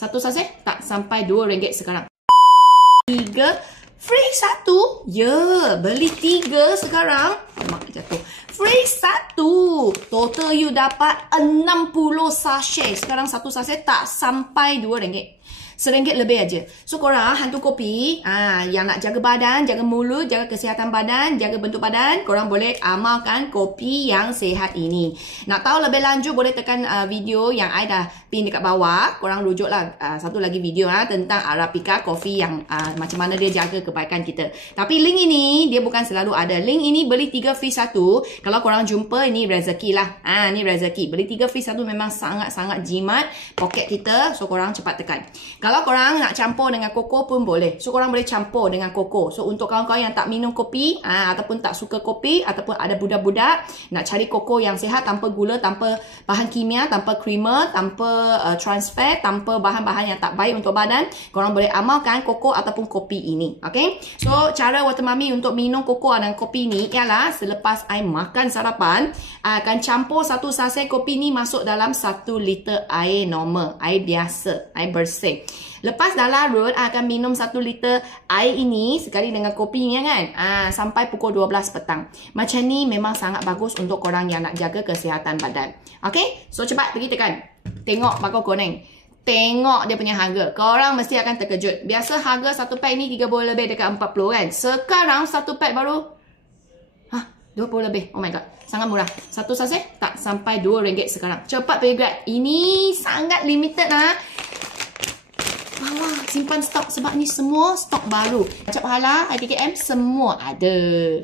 Satu saset tak sampai RM2 sekarang. 3 free 1. Ya, beli 3 sekarang. Mak jatuh. Free 1. Total you dapat 60 sachet. Sekarang satu saset tak sampai RM2. RM1 lebih aja. So korang hantu kopi yang nak jaga badan, jaga mulut, jaga kesihatan badan, jaga bentuk badan, korang boleh amalkan kopi yang sihat ini. Nak tahu lebih lanjut boleh tekan video yang I dah pin dekat bawah. Korang rujuklah satu lagi video tentang Arabica coffee yang macam mana dia jaga kebaikan kita. Tapi link ini dia bukan selalu ada. Link ini beli 3 free 1. Kalau korang jumpa ini rezeki lah. Ni rezeki. Beli 3 free 1 memang sangat-sangat jimat poket kita. So korang cepat tekan. Kalau korang nak campur dengan koko pun boleh. So korang boleh campur dengan koko. So untuk kawan-kawan yang tak minum kopi ataupun tak suka kopi ataupun ada budak-budak nak cari koko yang sihat tanpa gula, tanpa bahan kimia, tanpa creamer, tanpa trans fat, tanpa bahan-bahan yang tak baik untuk badan, korang boleh amalkan koko ataupun kopi ini. Okay? So cara Water Mami untuk minum koko dan kopi ni ialah selepas I makan sarapan, I akan campur satu saset kopi ni masuk dalam 1 liter air normal, air biasa, air bersih. Lepas dah larut, akan minum 1 liter air ini sekali dengan kopinya kan. Sampai pukul 12 petang. Macam ni memang sangat bagus untuk korang yang nak jaga kesihatan badan. Okay? So cepat pergi tekan. Tengok bakal kuning. Tengok dia punya harga. Korang mesti akan terkejut. Biasa harga satu pack ni 30 lebih dekat 40 kan. Sekarang satu pack baru 20 lebih. Oh my god. Sangat murah. Satu saset tak sampai RM2 sekarang. Cepat pergi grab. Ini sangat limited Bawah simpan stok sebab ni semua stok baru. Macam pahala, IPKM semua ada.